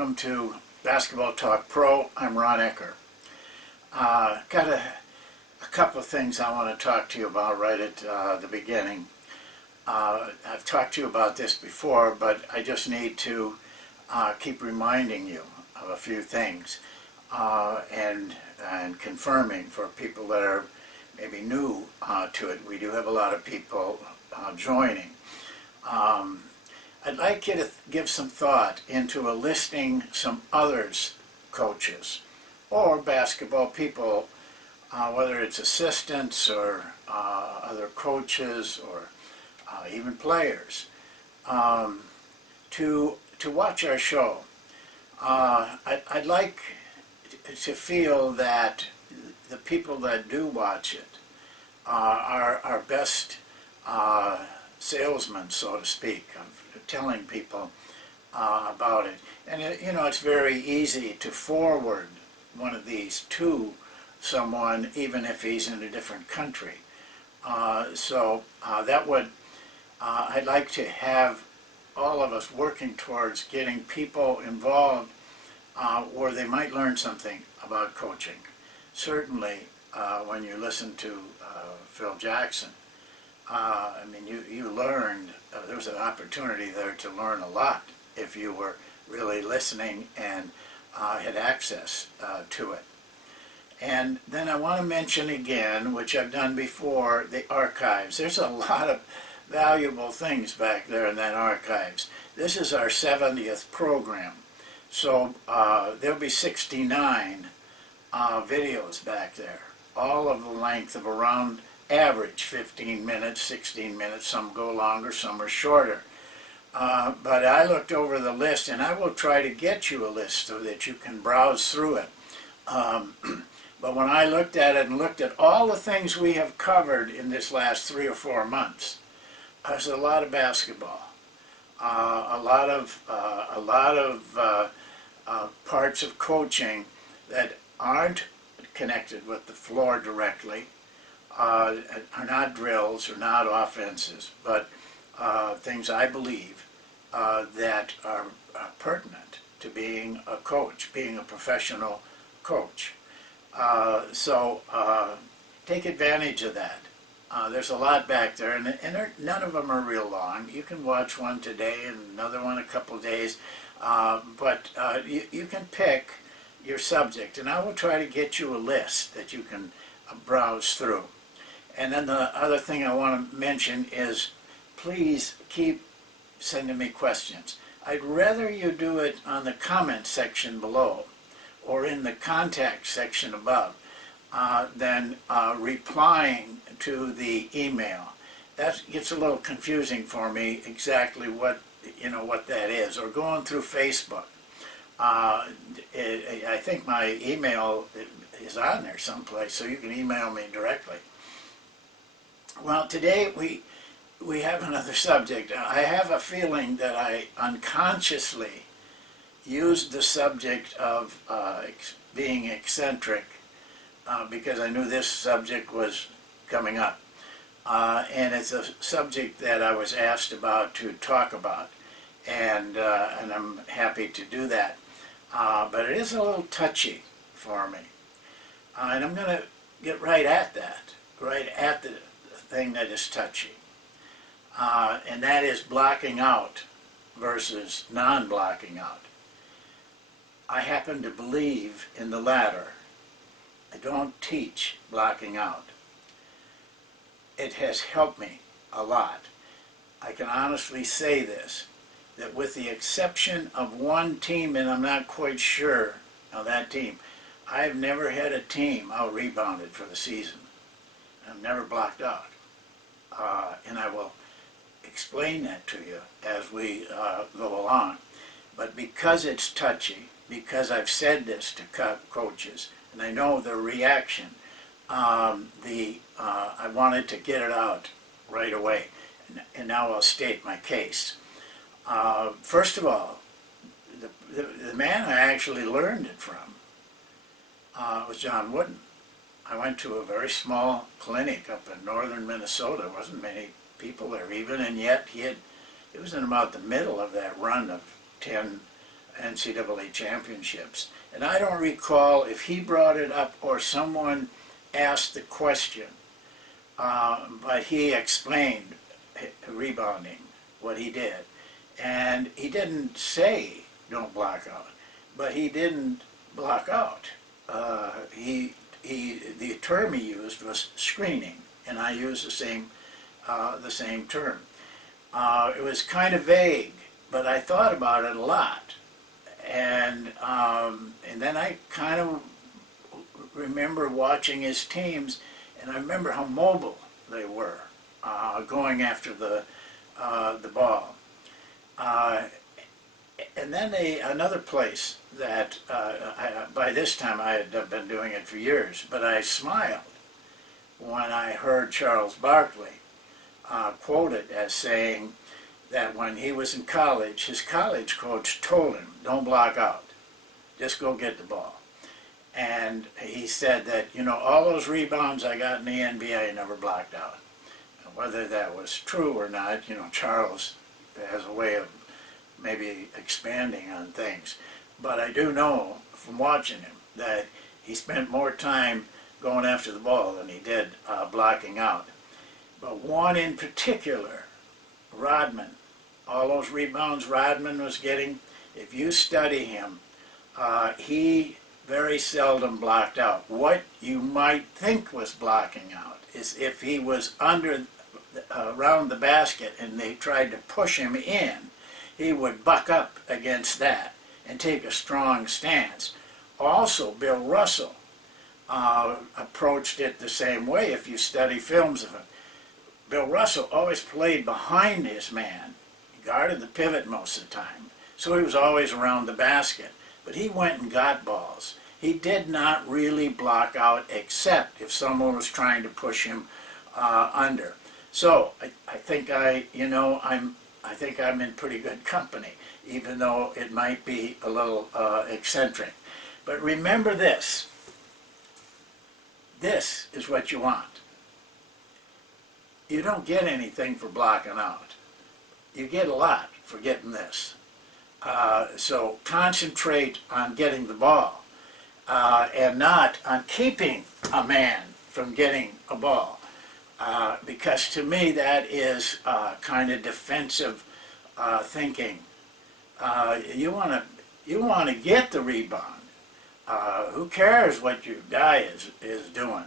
welcome to Basketball Talk Pro. I'm Ron Ecker. Got a couple of things I want to talk to you about right at the beginning. I've talked to you about this before, but I just need to keep reminding you of a few things and confirming for people that are maybe new to it. We do have a lot of people joining. I'd like you to give some thought into enlisting some others coaches or basketball people, whether it's assistants or other coaches or even players, to watch our show. I'd like to feel that the people that do watch it are our best salesmen, so to speak, of telling people about it. And it's very easy to forward one of these to someone, even if he's in a different country. That would, I'd like to have all of us working towards getting people involved where they might learn something about coaching. Certainly, when you listen to Phil Jackson, I mean, you learned, there was an opportunity there to learn a lot if you were really listening and had access to it. And then I want to mention again, which I've done before, the archives. There's a lot of valuable things back there in that archives. This is our 70th program. So there'll be 69 videos back there, all of the length of around average 15 minutes, 16 minutes. Some go longer, some are shorter. But I looked over the list, and I will try to get you a list so that you can browse through it. But when I looked at it and looked at all the things we have covered in this last 3 or 4 months, there's a lot of basketball, a lot of parts of coaching that aren't connected with the floor directly, are not drills or not offenses, but things I believe that are pertinent to being a coach, being a professional coach. Take advantage of that. There's a lot back there, and none of them are real long. You can watch one today and another one a couple of days, but you can pick your subject, and I will try to get you a list that you can browse through. And then the other thing I want to mention is, please keep sending me questions. I'd rather you do it on the comment section below or in the contact section above than replying to the email. That gets a little confusing for me, exactly what that is, or going through Facebook. I think my email is on there someplace, so you can email me directly. Well, today we have another subject. I have a feeling that I unconsciously used the subject of being eccentric because I knew this subject was coming up. And it's a subject that I was asked about to talk about, and I'm happy to do that. But it is a little touchy for me. And I'm going to get right at that, right at the thing that is touchy. And that is blocking out versus non-blocking out. I happen to believe in the latter. I don't teach blocking out. It has helped me a lot. I can honestly say this, that with the exception of one team, and I'm not quite sure of that team, I've never had a team out-rebounded for the season. I've never blocked out. And I will explain that to you as we go along. But because it's touchy, because I've said this to coaches, and I know their reaction, I wanted to get it out right away. And now I'll state my case. First of all, the man I actually learned it from was John Wooden. I went to a very small clinic up in northern Minnesota. There wasn't many people there even, and yet it was in about the middle of that run of 10 NCAA championships. And I don't recall if he brought it up or someone asked the question, but he explained rebounding, what he did. And he didn't say don't block out, but he didn't block out. The term he used was screening, and I used the same term. It was kind of vague, but I thought about it a lot. And then I kind of remember watching his teams, and I remember how mobile they were going after the ball. And then another place that by this time I had been doing it for years, but I smiled when I heard Charles Barkley quoted as saying that when he was in college, his college coach told him, don't block out, just go get the ball. And he said that, you know, all those rebounds I got in the NBA, I never blocked out. Whether that was true or not, you know, Charles has a way of maybe expanding on things. But I do know from watching him that he spent more time going after the ball than he did blocking out. But one in particular, Rodman, all those rebounds Rodman was getting, if you study him, he very seldom blocked out. What you might think was blocking out is if he was around the basket and they tried to push him in, he would buck up against that and take a strong stance. Also, Bill Russell approached it the same way if you study films of him. Bill Russell always played behind his man, guarded the pivot most of the time, so he was always around the basket. But he went and got balls. He did not really block out except if someone was trying to push him under. So I think I think I'm in pretty good company, even though it might be a little eccentric. But remember this. This is what you want. You don't get anything for blocking out. You get a lot for getting this. So concentrate on getting the ball and not on keeping a man from getting a ball. Because to me that is kind of defensive thinking. You want to get the rebound. Who cares what your guy is doing?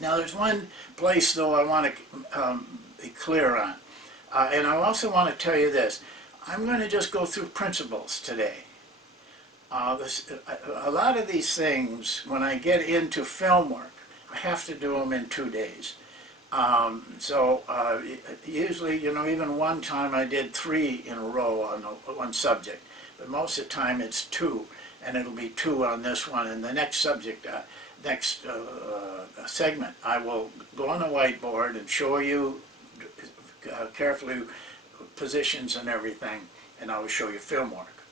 Now there's one place though I want to be clear on, and I also want to tell you this. I'm going to just go through principles today. A lot of these things, when I get into film work, I have to do them in 2 days. Usually, you know, even one time I did 3 in a row on one subject, but most of the time it's 2, and it'll be 2 on this one. And the next subject, segment, I will go on a whiteboard and show you carefully positions and everything, and I will show you film work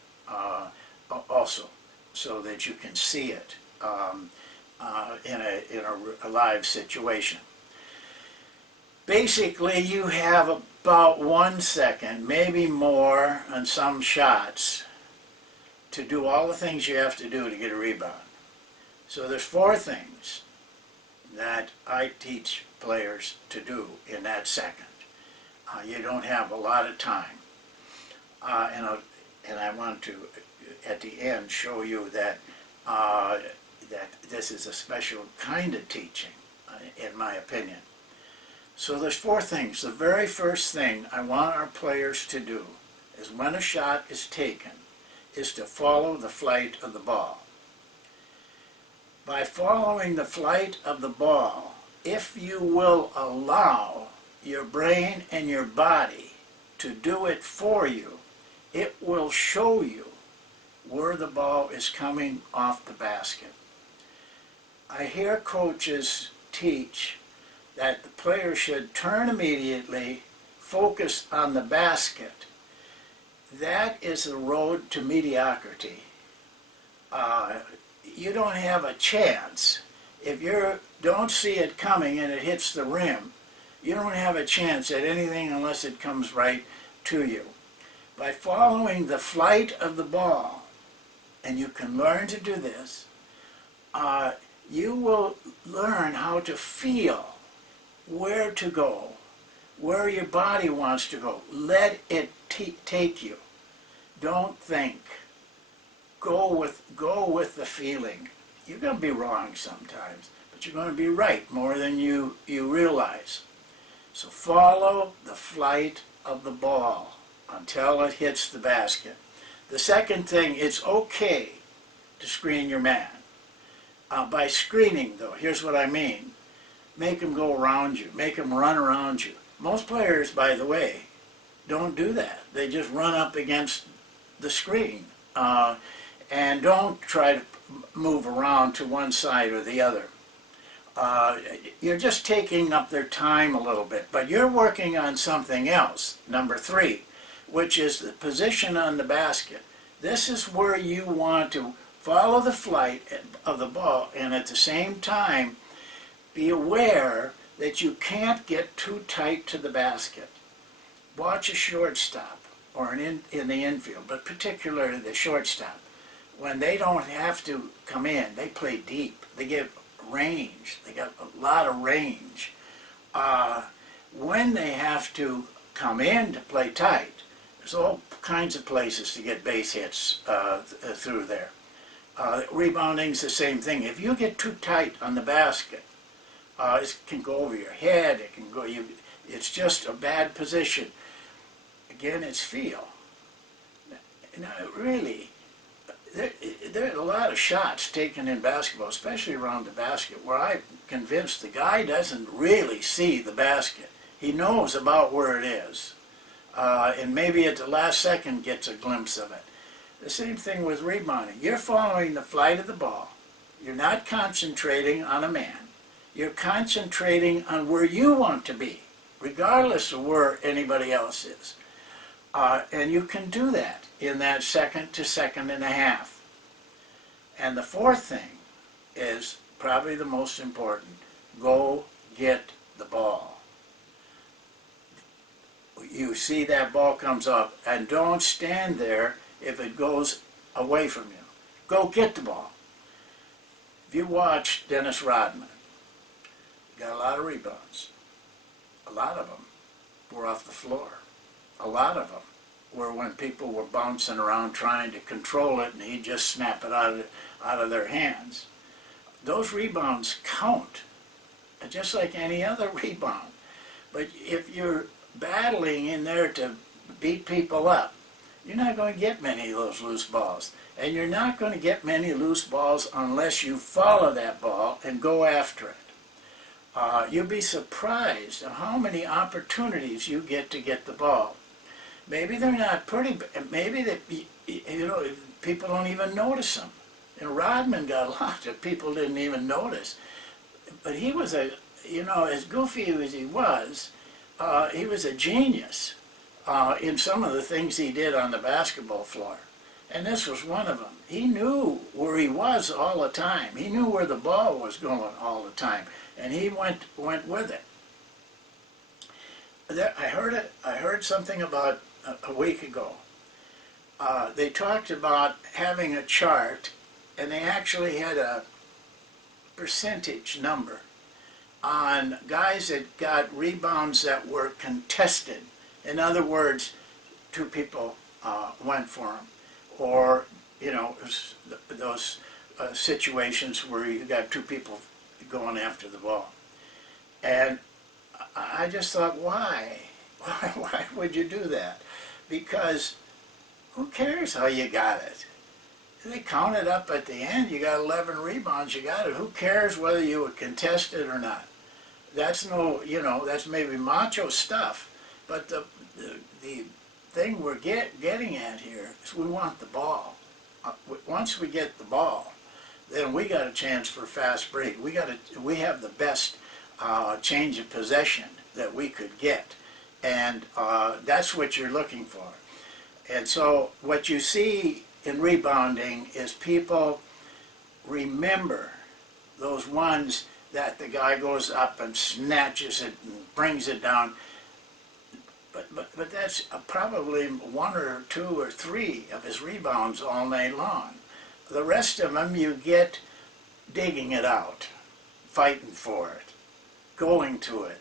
also, so that you can see it in a live situation. Basically, you have about 1 second, maybe more, on some shots to do all the things you have to do to get a rebound. So there's 4 things that I teach players to do in that second. You don't have a lot of time, and I want to, at the end, show you that that this is a special kind of teaching, in my opinion. So there's 4 things. The very first thing I want our players to do is when a shot is taken, is to follow the flight of the ball. By following the flight of the ball, if you will allow your brain and your body to do it for you, it will show you where the ball is coming off the basket. I hear coaches teach that the player should turn immediately, focus on the basket. That is the road to mediocrity. You don't have a chance. If you don't see it coming and it hits the rim, you don't have a chance at anything unless it comes right to you. by following the flight of the ball, and you can learn to do this, you will learn how to feel where to go, where your body wants to go. Let it take you. Don't think. Go with the feeling. You're going to be wrong sometimes, but you're going to be right more than you realize. So follow the flight of the ball until it hits the basket. The second thing, it's okay to screen your man. By screening, though, here's what I mean. Make him go around you. Make him run around you. Most players, by the way, don't do that. They just run up against the screen and don't try to move around to one side or the other. You're just taking up their time a little bit, but you're working on something else, number 3, which is the position on the basket. This is where you want to follow the flight of the ball, and at the same time be aware that you can't get too tight to the basket. Watch a shortstop or in the infield, but particularly the shortstop. When they don't have to come in, they play deep. They get range. They got a lot of range. When they have to come in to play tight, there's all kinds of places to get base hits through there. Rebounding's the same thing. If you get too tight on the basket, it can go over your head. It can go. It's just a bad position. Again, it's feel. Now, really, there are a lot of shots taken in basketball, especially around the basket, where I'm convinced the guy doesn't really see the basket. He knows about where it is, and maybe at the last second gets a glimpse of it. The same thing with rebounding. You're following the flight of the ball. You're not concentrating on a man. You're concentrating on where you want to be, regardless of where anybody else is. And you can do that in that second to second and a half. And the fourth thing is probably the most important. Go get the ball. You see that ball comes up, and don't stand there if it goes away from you. Go get the ball. If you watch Dennis Rodman, he got a lot of rebounds. A lot of them were off the floor. A lot of them were when people were bouncing around trying to control it, and he'd just snap it out of their hands. Those rebounds count, just like any other rebound. But if you're battling in there to beat people up, you're not going to get many of those loose balls. And you're not going to get many loose balls unless you follow that ball and go after it. You'll be surprised at how many opportunities you get to get the ball. Maybe they're not pretty, maybe that, people don't even notice them. And Rodman got a lot that people didn't even notice. But he was as goofy as he was a genius in some of the things he did on the basketball floor. And this was one of them. He knew where he was all the time. He knew where the ball was going all the time. And he went with it. I heard something about a week ago. They talked about having a chart, and they actually had a percentage number on guys that got rebounds that were contested. In other words, 2 people went for them. Or, those situations where you got 2 people going after the ball. And I just thought, why? Why would you do that? Because who cares how you got it? They count it up at the end. You got 11 rebounds, you got it. Who cares whether you were contested or not? That's that's maybe macho stuff. But the thing we're getting at here is we want the ball. Once we get the ball, then we got a chance for fast break. We have the best change of possession that we could get, and that's what you're looking for. And so what you see in rebounding is people remember those ones that the guy goes up and snatches it and brings it down. But but that's probably one or two or three of his rebounds all night long. The rest of them you get digging it out, fighting for it, going to it.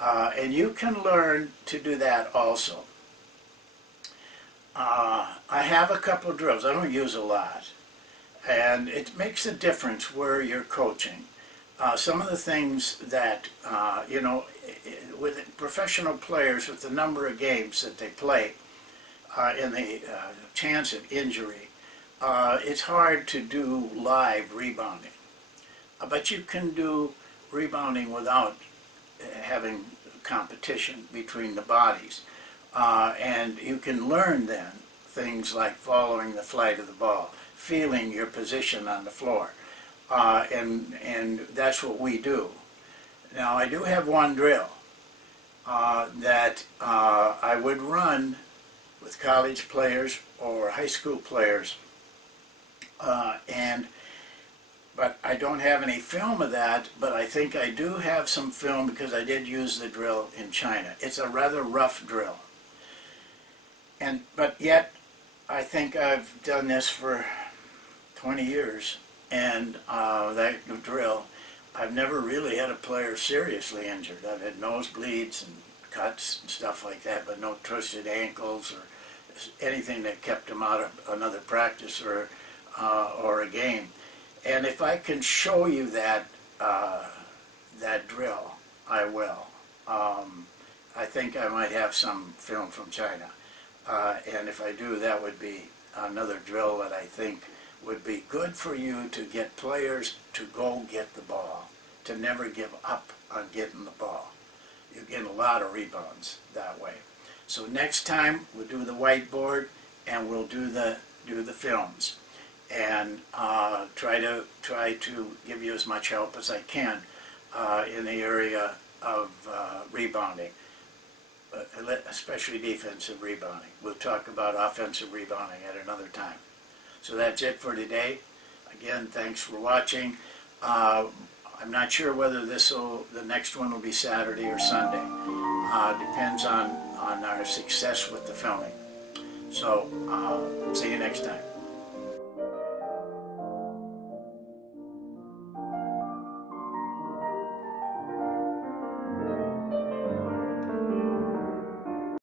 And you can learn to do that also. I have a couple of drills. I don't use a lot. And it makes a difference where you're coaching. Some of the things that, you know, with professional players, with the number of games that they play and the chance of injury, it's hard to do live rebounding. But you can do rebounding without having competition between the bodies. And you can learn then things like following the flight of the ball, feeling your position on the floor. And that's what we do. Now, I do have one drill that I would run with college players or high school players, but I don't have any film of that, but I think I do have some film because I did use the drill in China. It's a rather rough drill. But yet, I think I've done this for 20 years, and that drill, I've never really had a player seriously injured. I've had nosebleeds and cuts and stuff like that, but no twisted ankles or anything that kept them out of another practice or a game. And if I can show you that that drill, I will. I think I might have some film from China. And if I do, that would be another drill that I think would be good for you to get players to go get the ball, to never give up on getting the ball. You get a lot of rebounds that way. So next time we'll do the whiteboard and we'll do the films, and try to give you as much help as I can in the area of rebounding, especially defensive rebounding. We'll talk about offensive rebounding at another time. So that's it for today. Again, thanks for watching. I'm not sure whether the next one will be Saturday or Sunday. Depends on our success with the filming. So see you next time.